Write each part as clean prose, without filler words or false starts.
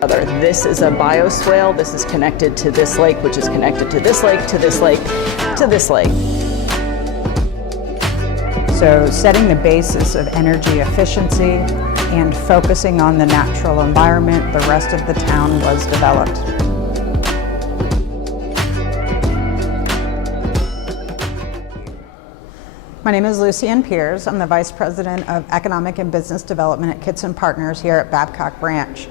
This is a bioswale. This is connected to this lake, which is connected to this lake, to this lake, to this lake. So setting the basis of energy efficiency and focusing on the natural environment, the rest of the town was developed. My name is Lucienne Piers. I'm the Vice President of Economic and Business Development at Kitson Partners here at Babcock Ranch.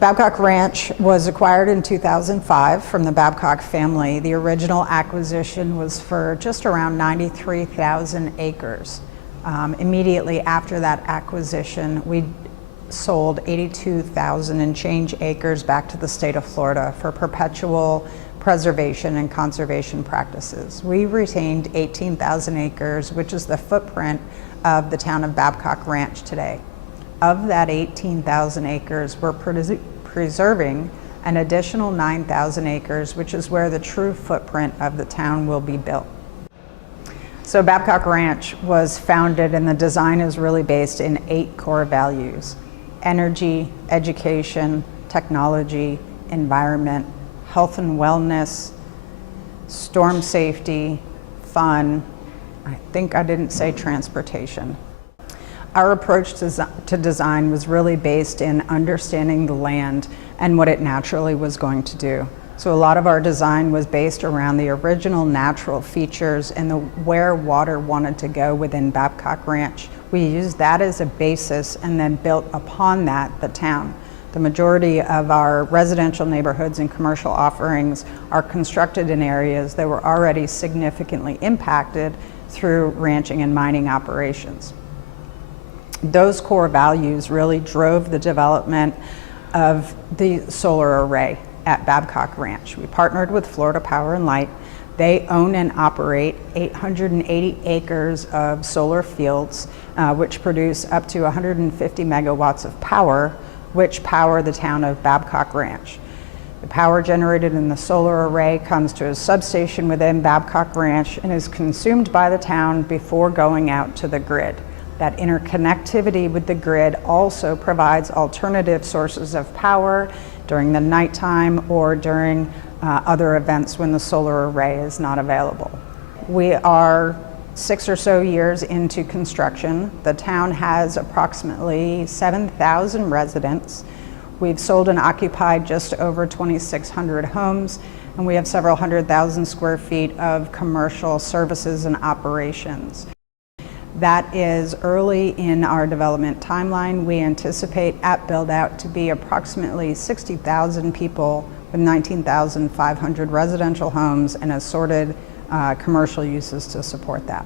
Babcock Ranch was acquired in 2005 from the Babcock family. The original acquisition was for just around 93,000 acres. Immediately after that acquisition, we sold 82,000 and change acres back to the state of Florida for perpetual preservation and conservation practices. We retained 18,000 acres, which is the footprint of the town of Babcock Ranch today. Of that 18,000 acres, we're preserving an additional 9,000 acres, which is where the true footprint of the town will be built. So Babcock Ranch was founded, and the design is really based in 8 core values: energy, education, technology, environment, health and wellness, storm safety, fun. I think I didn't say transportation. Our approach to design was really based in understanding the land and what it naturally was going to do. So a lot of our design was based around the original natural features and where water wanted to go within Babcock Ranch. We used that as a basis and then built upon that the town. The majority of our residential neighborhoods and commercial offerings are constructed in areas that were already significantly impacted through ranching and mining operations. Those core values really drove the development of the solar array at Babcock Ranch. We partnered with Florida Power and Light. They own and operate 880 acres of solar fields, which produce up to 150 megawatts of power, which power the town of Babcock Ranch. The power generated in the solar array comes to a substation within Babcock Ranch and is consumed by the town before going out to the grid. That interconnectivity with the grid also provides alternative sources of power during the nighttime or during other events when the solar array is not available. We are 6 or so years into construction. The town has approximately 7,000 residents. We've sold and occupied just over 2,600 homes, and we have several 100,000 square feet of commercial services and operations. That is early in our development timeline. We anticipate at build-out to be approximately 60,000 people with 19,500 residential homes and assorted commercial uses to support that.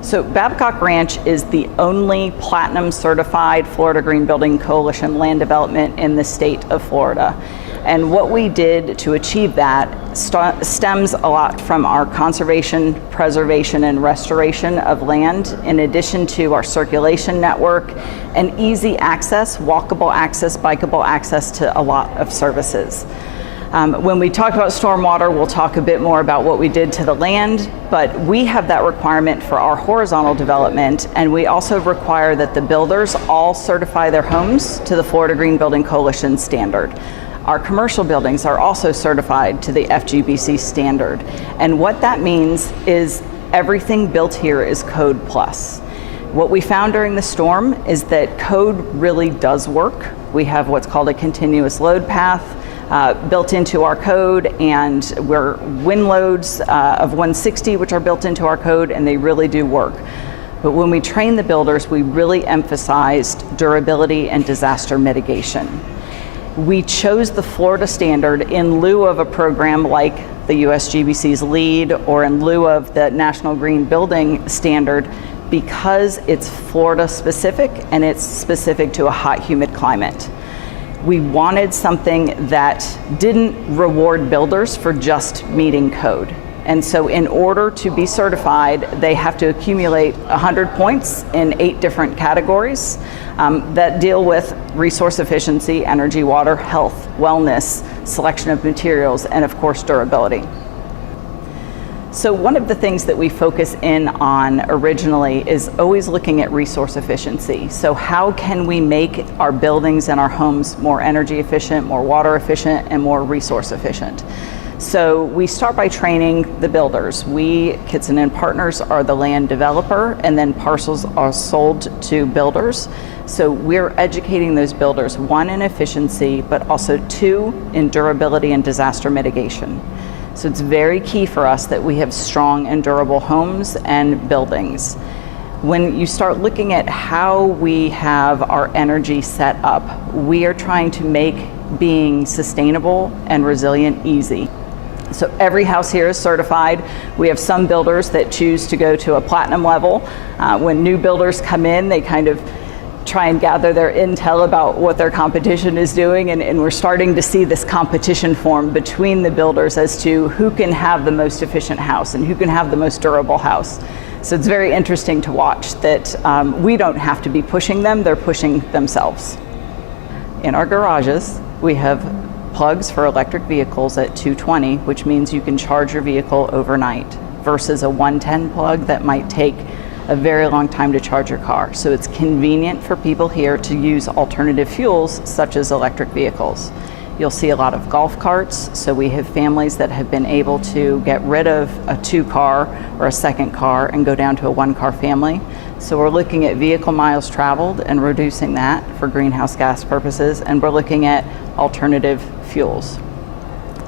So Babcock Ranch is the only platinum certified Florida Green Building Coalition land development in the state of Florida. And what we did to achieve that stems a lot from our conservation, preservation, and restoration of land, in addition to our circulation network and easy access, walkable access, bikeable access to a lot of services. When we talk about stormwater, we'll talk a bit more about what we did to the land, but we have that requirement for our horizontal development, and we also require that the builders all certify their homes to the Florida Green Building Coalition standard. Our commercial buildings are also certified to the FGBC standard, and what that means is everything built here is Code Plus. What we found during the storm is that code really does work. We have what's called a continuous load path built into our code, and we're wind loads of 160, which are built into our code, and they really do work. But when we train the builders, we really emphasized durability and disaster mitigation. We chose the Florida standard in lieu of a program like the USGBC's LEED or in lieu of the National Green Building Standard because it's Florida specific and it's specific to a hot, humid climate. We wanted something that didn't reward builders for just meeting code. And so in order to be certified, they have to accumulate 100 points in 8 different categories that deal with resource efficiency, energy, water, health, wellness, selection of materials, and of course durability. So one of the things that we focus in on originally is always looking at resource efficiency. So how can we make our buildings and our homes more energy efficient, more water efficient, and more resource efficient? So we start by training the builders. We, Kitson and Partners, are the land developer, and then parcels are sold to builders. So we're educating those builders, one, in efficiency, but also two, in durability and disaster mitigation. So it's very key for us that we have strong and durable homes and buildings. When you start looking at how we have our energy set up, we are trying to make being sustainable and resilient easy. So every house here is certified. We have some builders that choose to go to a platinum level. When new builders come in, they kind of try and gather their intel about what their competition is doing, and we're starting to see this competition form between the builders as to who can have the most efficient house and who can have the most durable house. So it's very interesting to watch that we don't have to be pushing them, they're pushing themselves. In our garages, we have plugs for electric vehicles at 220, which means you can charge your vehicle overnight, versus a 110 plug that might take a very long time to charge your car. So it's convenient for people here to use alternative fuels such as electric vehicles. You'll see a lot of golf carts, so we have families that have been able to get rid of a 2-car or a second car and go down to a 1-car family. So we're looking at vehicle miles traveled and reducing that for greenhouse gas purposes, and we're looking at alternative fuels.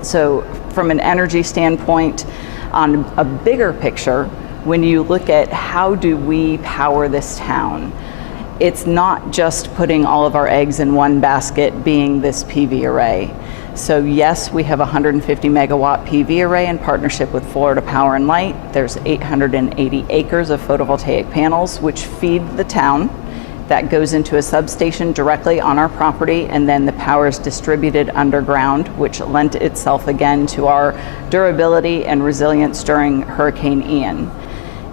So from an energy standpoint, on a bigger picture, when you look at how do we power this town, it's not just putting all of our eggs in one basket being this PV array. So yes, we have a 150 megawatt PV array in partnership with Florida Power and Light. There's 880 acres of photovoltaic panels which feed the town. That goes into a substation directly on our property, and then the power is distributed underground, which lent itself again to our durability and resilience during Hurricane Ian.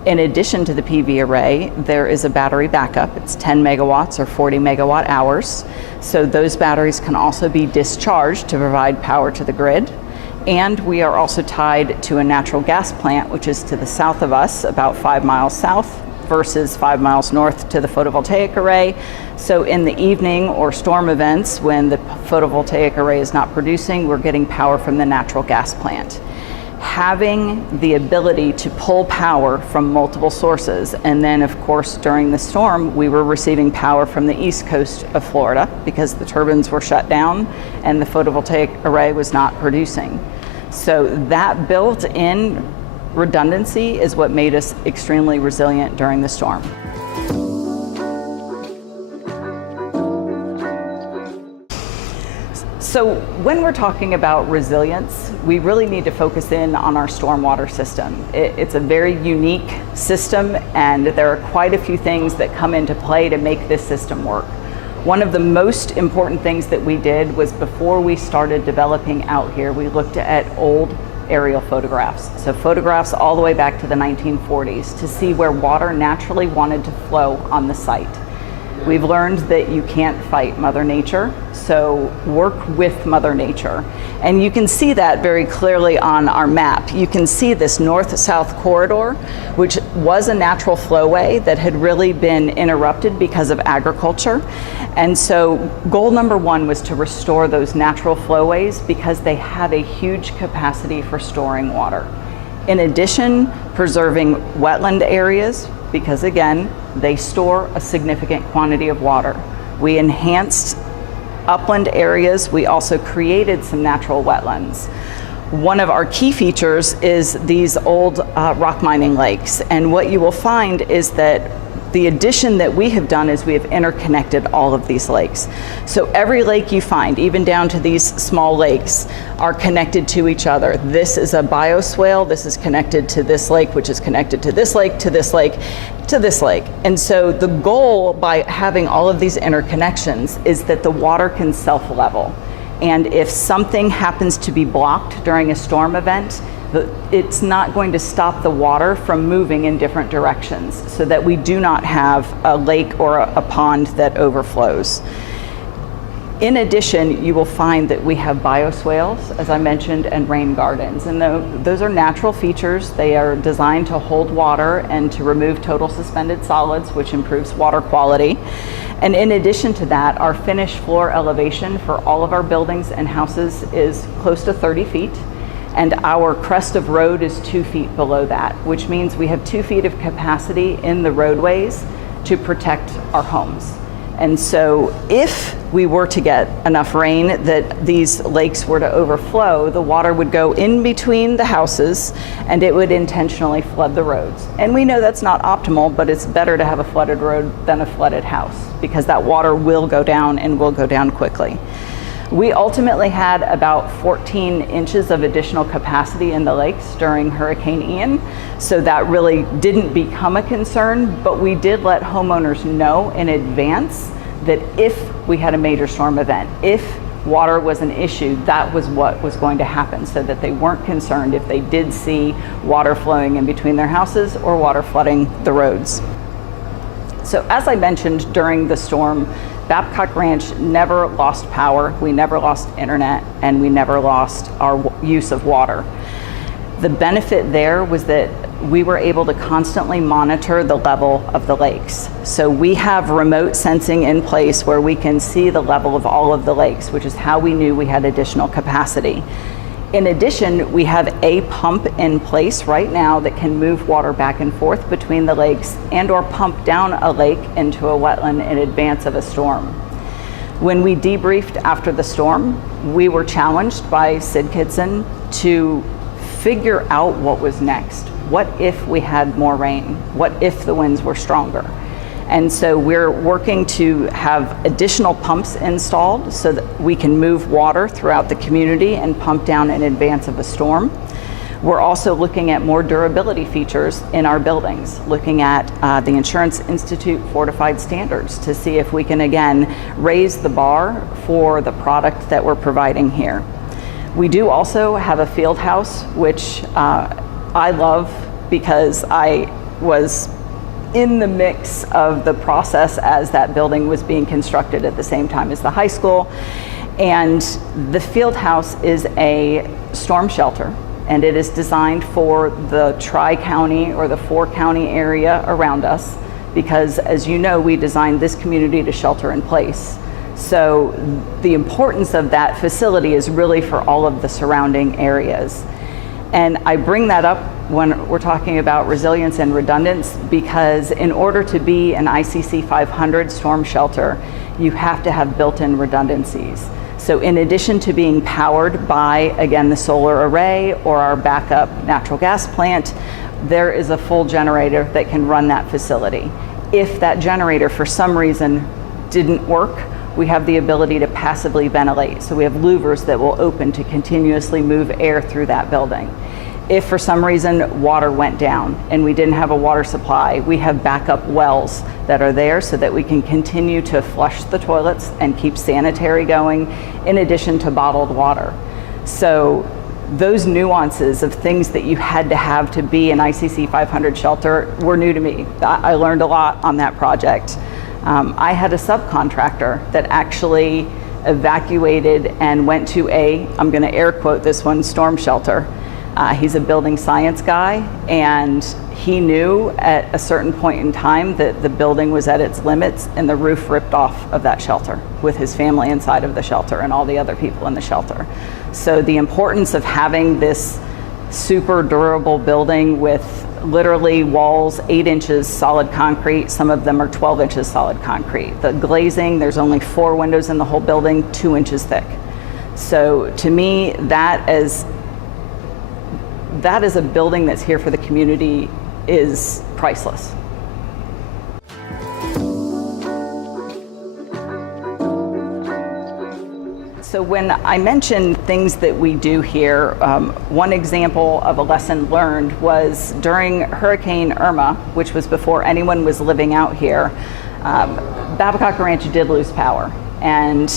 In addition to the PV array, there is a battery backup. It's 10 megawatts or 40 megawatt hours. So those batteries can also be discharged to provide power to the grid. And we are also tied to a natural gas plant, which is to the south of us, about 5 miles south, versus 5 miles north to the photovoltaic array. So in the evening or storm events, when the photovoltaic array is not producing, we're getting power from the natural gas plant. Having the ability to pull power from multiple sources, and then of course during the storm we were receiving power from the east coast of Florida because the turbines were shut down and the photovoltaic array was not producing. So that built-in redundancy is what made us extremely resilient during the storm. So when we're talking about resilience, we really need to focus in on our stormwater system. It's a very unique system, and there are quite a few things that come into play to make this system work. One of the most important things that we did was, before we started developing out here, we looked at old aerial photographs. So photographs all the way back to the 1940s to see where water naturally wanted to flow on the site. We've learned that you can't fight Mother Nature, so work with Mother Nature. And you can see that very clearly on our map. You can see this north-south corridor, which was a natural flowway that had really been interrupted because of agriculture. And so goal number one was to restore those natural flowways because they had a huge capacity for storing water. In addition, preserving wetland areas, because again, they store a significant quantity of water. We enhanced upland areas. We also created some natural wetlands. One of our key features is these old rock mining lakes. And what you will find is that the addition that we have done is we have interconnected all of these lakes. So every lake you find, even down to these small lakes, are connected to each other. This is a bioswale, this is connected to this lake, which is connected to this lake, to this lake, to this lake. And so the goal by having all of these interconnections is that the water can self-level. And if something happens to be blocked during a storm event, it's not going to stop the water from moving in different directions, so that we do not have a lake or a pond that overflows. In addition, you will find that we have bioswales, as I mentioned, and rain gardens. And those are natural features. They are designed to hold water and to remove total suspended solids, which improves water quality. And in addition to that, our finished floor elevation for all of our buildings and houses is close to 30 feet. And our crest of road is 2 feet below that, which means we have 2 feet of capacity in the roadways to protect our homes. And so if we were to get enough rain that these lakes were to overflow, the water would go in between the houses and it would intentionally flood the roads. And we know that's not optimal, but it's better to have a flooded road than a flooded house because that water will go down and will go down quickly. We ultimately had about 14 inches of additional capacity in the lakes during Hurricane Ian, so that really didn't become a concern, but we did let homeowners know in advance that if we had a major storm event, if water was an issue, that was what was going to happen, so that they weren't concerned if they did see water flowing in between their houses or water flooding the roads. So as I mentioned during the storm, Babcock Ranch never lost power, we never lost internet, and we never lost our use of water. The benefit there was that we were able to constantly monitor the level of the lakes. So we have remote sensing in place where we can see the level of all of the lakes, which is how we knew we had additional capacity. In addition, we have a pump in place right now that can move water back and forth between the lakes and or pump down a lake into a wetland in advance of a storm. When we debriefed after the storm, we were challenged by Sid Kitson to figure out what was next. What if we had more rain? What if the winds were stronger? And so we're working to have additional pumps installed so that we can move water throughout the community and pump down in advance of a storm. We're also looking at more durability features in our buildings, looking at the Insurance Institute fortified standards to see if we can again raise the bar for the product that we're providing here. We do also have a field house, which I love because I was in the mix of the process as that building was being constructed at the same time as the high school. And the field house is a storm shelter, and it is designed for the tri-county or the 4-county area around us, because as you know, we designed this community to shelter in place. So the importance of that facility is really for all of the surrounding areas. And I bring that up when we're talking about resilience and redundance, because in order to be an ICC 500 storm shelter, you have to have built-in redundancies. So in addition to being powered by, again, the solar array or our backup natural gas plant, there is a full generator that can run that facility. If that generator for some reason didn't work, we have the ability to passively ventilate. So we have louvers that will open to continuously move air through that building. If for some reason water went down and we didn't have a water supply, we have backup wells that are there so that we can continue to flush the toilets and keep sanitary going, in addition to bottled water. So those nuances of things that you had to have to be an ICC 500 shelter were new to me. I learned a lot on that project. I had a subcontractor that actually evacuated and went to I'm going to air quote this one, storm shelter. He's a building science guy, and he knew at a certain point in time that the building was at its limits, and the roof ripped off of that shelter with his family inside of the shelter and all the other people in the shelter. So the importance of having this super durable building with literally walls 8 inches solid concrete, some of them are 12 inches solid concrete. The glazing, there's only 4 windows in the whole building, 2 inches thick. So to me, that is a building that's here for the community is priceless. So when I mention things that we do here, one example of a lesson learned was during Hurricane Irma, which was before anyone was living out here, Babcock Ranch did lose power. And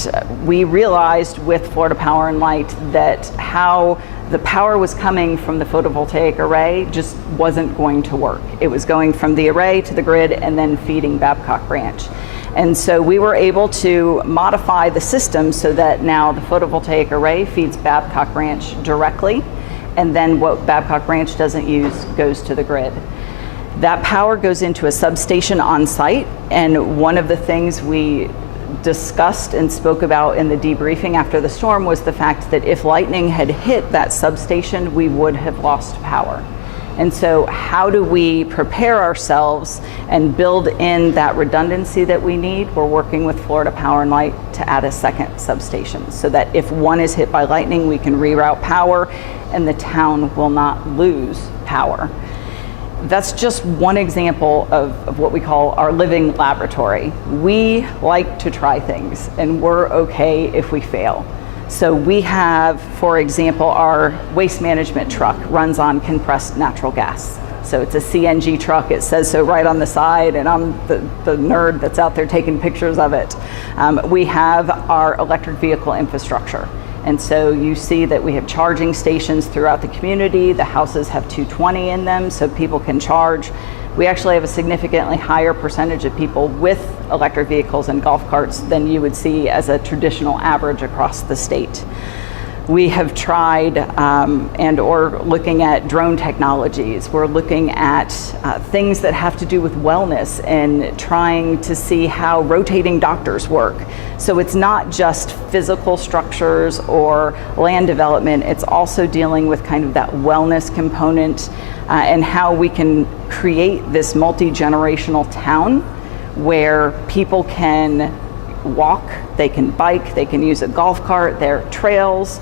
we realized with Florida Power and Light that how the power was coming from the photovoltaic array just wasn't going to work. It was going from the array to the grid and then feeding Babcock Ranch. And so we were able to modify the system so that now the photovoltaic array feeds Babcock Ranch directly, and then what Babcock Ranch doesn't use goes to the grid. That power goes into a substation on site, and one of the things we discussed and spoke about in the debriefing after the storm was the fact that if lightning had hit that substation, we would have lost power. And so how do we prepare ourselves and build in that redundancy that we need? We're working with Florida Power and Light to add a second substation so that if one is hit by lightning, we can reroute power and the town will not lose power. That's just one example of what we call our living laboratory. We like to try things, and we're okay if we fail. So we have, for example, our waste management truck runs on compressed natural gas. So it's a CNG truck. It says so right on the side, and I'm the nerd that's out there taking pictures of it. We have our electric vehicle infrastructure. And so you see that we have charging stations throughout the community. The houses have 220 in them, so people can charge. We actually have a significantly higher percentage of people with electric vehicles and golf carts than you would see as a traditional average across the state. We have tried or looking at drone technologies. We're looking at things that have to do with wellness and trying to see how rotating doctors work. So it's not just physical structures or land development, it's also dealing with kind of that wellness component and how we can create this multi-generational town where people can walk, they can bike, they can use a golf cart, there are trails.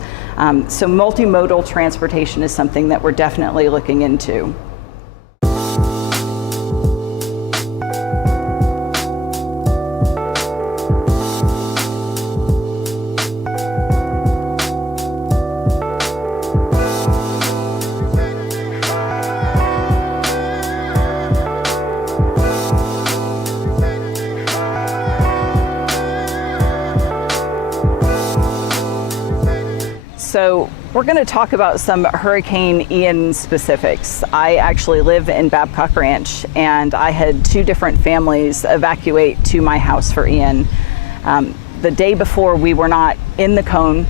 So multimodal transportation is something that we're definitely looking into. So we're going to talk about some Hurricane Ian specifics. I actually live in Babcock Ranch, and I had two different families evacuate to my house for Ian. The day before, we were not in the cone.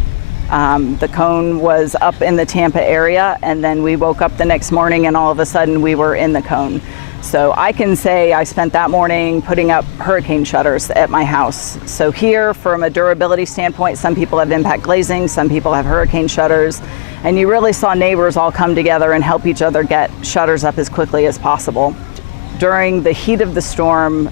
The cone was up in the Tampa area, and then we woke up the next morning and all of a sudden we were in the cone. So I can say I spent that morning putting up hurricane shutters at my house. So here, from a durability standpoint, some people have impact glazing, some people have hurricane shutters, and you really saw neighbors all come together and help each other get shutters up as quickly as possible. During the heat of the storm,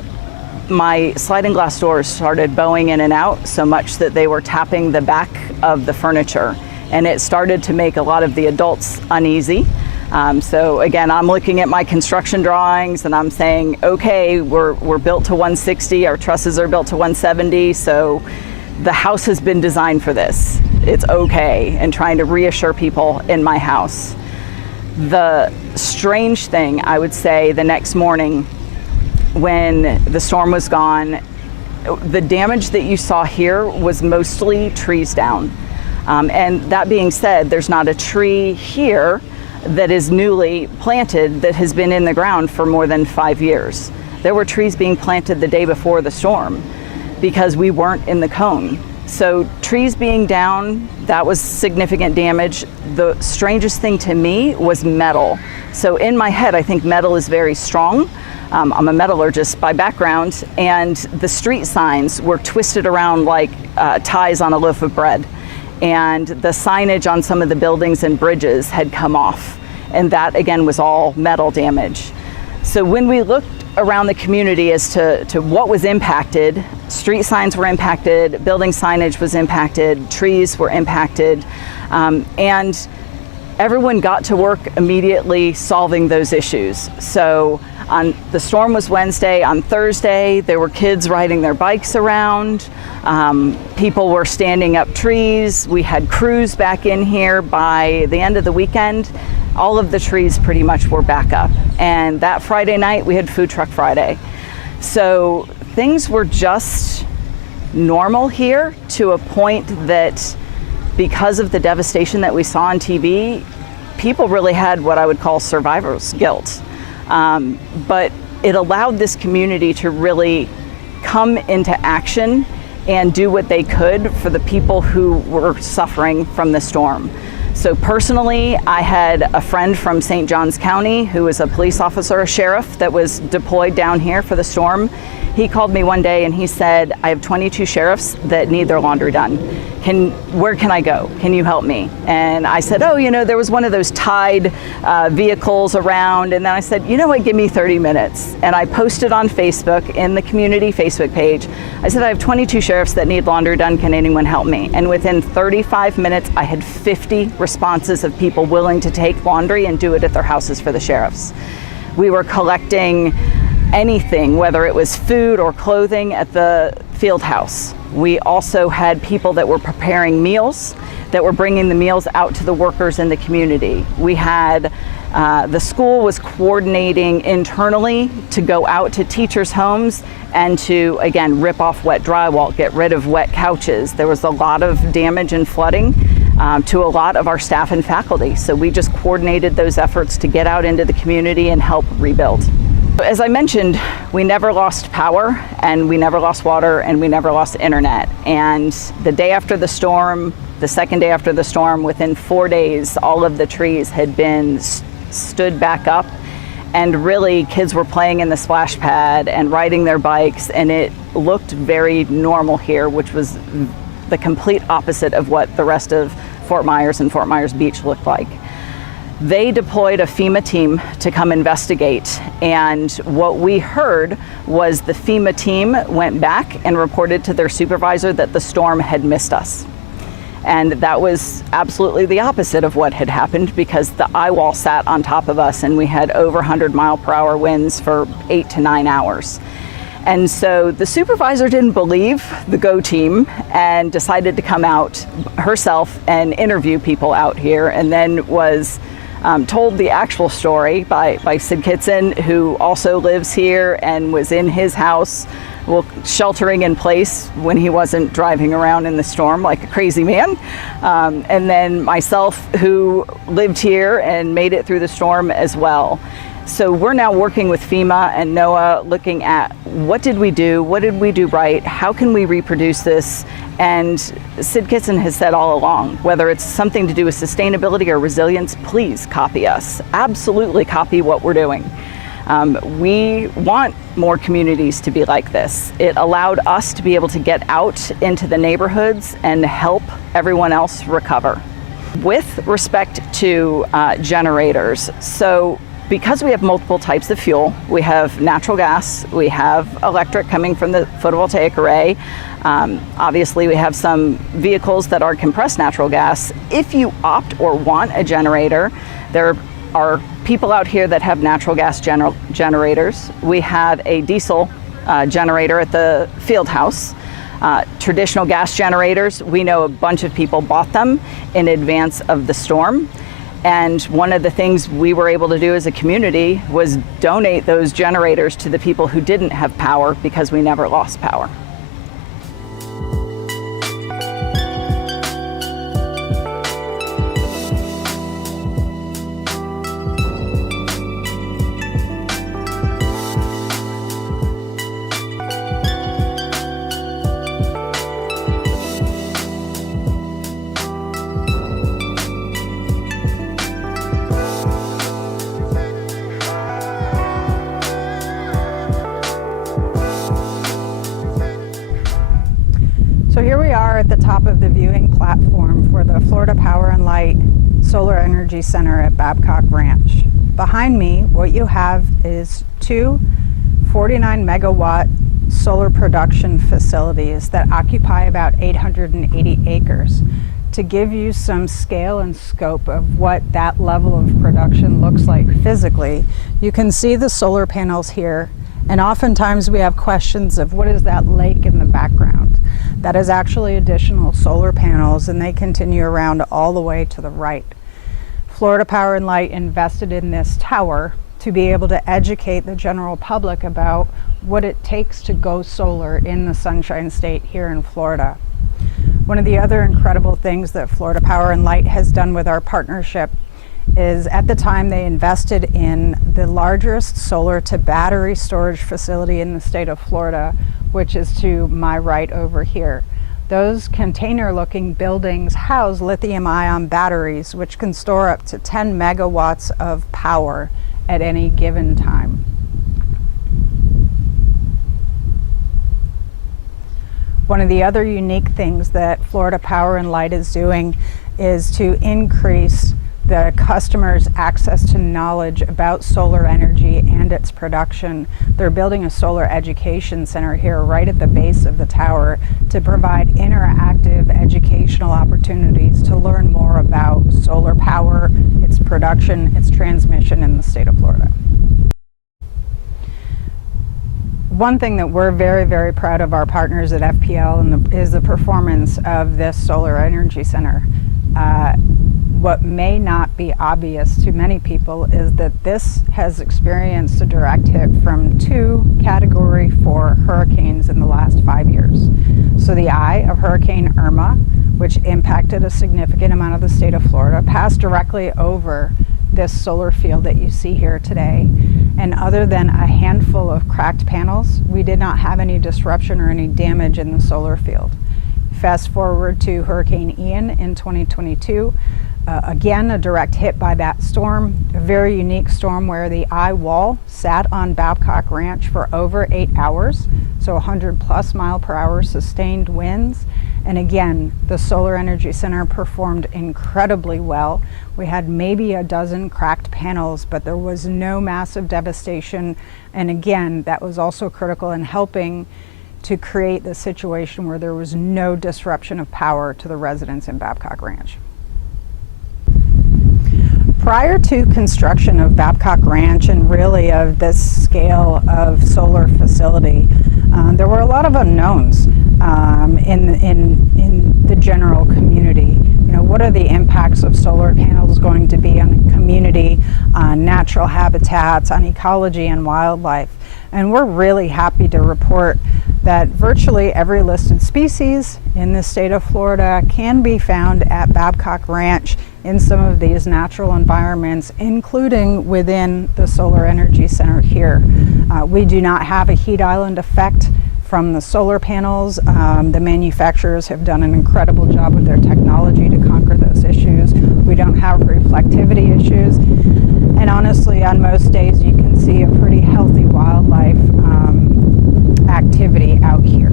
my sliding glass doors started bowing in and out so much that they were tapping the back of the furniture, and it started to make a lot of the adults uneasy. So again, I'm looking at my construction drawings and I'm saying, okay, we're built to 160, our trusses are built to 170, so the house has been designed for this. It's okay, and trying to reassure people in my house. The strange thing, I would say, the next morning when the storm was gone, the damage that you saw here was mostly trees down. And that being said, there's not a tree here that is newly planted that has been in the ground for more than 5 years. There were trees being planted the day before the storm because we weren't in the cone. So trees being down, that was significant damage. The strangest thing to me was metal. So in my head, I think metal is very strong. I'm a metallurgist by background, and the street signs were twisted around like ties on a loaf of bread. And the signage on some of the buildings and bridges had come off. And that, again, was all metal damage. So when we looked around the community as to what was impacted, street signs were impacted, building signage was impacted, trees were impacted, and everyone got to work immediately solving those issues. So the storm was Wednesday. On Thursday, there were kids riding their bikes around. People were standing up trees. We had crews back in here. By the end of the weekend, all of the trees pretty much were back up. And that Friday night, we had Food Truck Friday. So things were just normal here to a point that, because of the devastation that we saw on TV, people really had what I would call survivor's guilt. But it allowed this community to really come into action and do what they could for the people who were suffering from the storm. So personally, I had a friend from St. Johns County who was a police officer, a sheriff that was deployed down here for the storm. He called me one day and he said, I have 22 sheriffs that need their laundry done. Where can I go? Can you help me? And I said, oh, there was one of those Tide vehicles around. And then I said, you know what, give me 30 minutes. And I posted on Facebook, in the community Facebook page, I said, I have 22 sheriffs that need laundry done. Can anyone help me? And within 35 minutes, I had 50 responses of people willing to take laundry and do it at their houses for the sheriffs. We were collecting anything, whether it was food or clothing, at the field house. We also had people that were preparing meals, that were bringing the meals out to the workers in the community. We had, the school was coordinating internally to go out to teachers' homes and to, again, rip off wet drywall, get rid of wet couches. There was a lot of damage and flooding to a lot of our staff and faculty. So we just coordinated those efforts to get out into the community and help rebuild. As I mentioned, we never lost power, and we never lost water, and we never lost internet. And the day after the storm, the second day after the storm, within 4 days, all of the trees had been stood back up, and really kids were playing in the splash pad and riding their bikes, and it looked very normal here, which was the complete opposite of what the rest of Fort Myers and Fort Myers Beach looked like. They deployed a FEMA team to come investigate, and what we heard was the FEMA team went back and reported to their supervisor that the storm had missed us. And that was absolutely the opposite of what had happened, because the eye wall sat on top of us and we had over 100-mile-per-hour winds for 8 to 9 hours. And so the supervisor didn't believe the GO team and decided to come out herself and interview people out here, and then was told the actual story by Sid Kitson, who also lives here and was in his house, sheltering in place when he wasn't driving around in the storm like a crazy man. And then myself, who lived here and made it through the storm as well. So we're now working with FEMA and NOAA, looking at what did we do right, how can we reproduce this? And Sid Kitson has said all along, whether it's something to do with sustainability or resilience, please copy us. Absolutely copy what we're doing. We want more communities to be like this. It allowed us to be able to get out into the neighborhoods and help everyone else recover. With respect to generators, so because we have multiple types of fuel, we have natural gas, we have electric coming from the photovoltaic array. Obviously, we have some vehicles that are compressed natural gas. If you opt or want a generator, there are people out here that have natural gas generators. We have a diesel generator at the field house. Traditional gas generators, we know a bunch of people bought them in advance of the storm. And one of the things we were able to do as a community was donate those generators to the people who didn't have power, because we never lost power. So here we are at the top of the viewing platform for the Florida Power and Light Solar Energy Center at Babcock Ranch. Behind me, what you have is two 49 megawatt solar production facilities that occupy about 880 acres. To give you some scale and scope of what that level of production looks like physically, you can see the solar panels here. And oftentimes we have questions of what is that lake in the background. That is actually additional solar panels, and they continue around all the way to the right. Florida Power and Light invested in this tower to be able to educate the general public about what it takes to go solar in the Sunshine State here in Florida. One of the other incredible things that Florida Power and Light has done with our partnership is, at the time, they invested in the largest solar to battery storage facility in the state of Florida, which is to my right over here. Those container-looking buildings house lithium-ion batteries, which can store up to 10 megawatts of power at any given time. One of the other unique things that Florida Power and Light is doing is to increase the customers' access to knowledge about solar energy and its production. They're building a solar education center here right at the base of the tower to provide interactive educational opportunities to learn more about solar power, its production, its transmission in the state of Florida. One thing that we're very, very proud of our partners at FPL is the performance of this solar energy center. What may not be obvious to many people is that this has experienced a direct hit from 2 Category 4 hurricanes in the last 5 years. So the eye of Hurricane Irma, which impacted a significant amount of the state of Florida, passed directly over this solar field that you see here today. And other than a handful of cracked panels, we did not have any disruption or any damage in the solar field. Fast forward to Hurricane Ian in 2022. Again, a direct hit by that storm, a very unique storm where the eye wall sat on Babcock Ranch for over 8 hours, so 100+ mile/hour sustained winds. And again, the Solar Energy Center performed incredibly well. We had maybe a dozen cracked panels, but there was no massive devastation. And again, that was also critical in helping to create the situation where there was no disruption of power to the residents in Babcock Ranch. Prior to construction of Babcock Ranch and really of this scale of solar facility, there were a lot of unknowns in the general community. You know, what are the impacts of solar panels going to be on the community, on natural habitats, on ecology and wildlife? And we're really happy to report that virtually every listed species in the state of Florida can be found at Babcock Ranch in some of these natural environments, including within the Solar Energy Center here. We do not have a heat island effect from the solar panels. The manufacturers have done an incredible job with their technology to conquer those issues. We don't have reflectivity issues. And honestly, on most days, you can see a pretty healthy wildlife activity out here.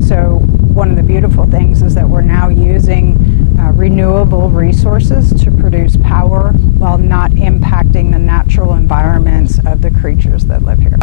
So one of the beautiful things is that we're now using renewable resources to produce power while not impacting the natural environments of the creatures that live here.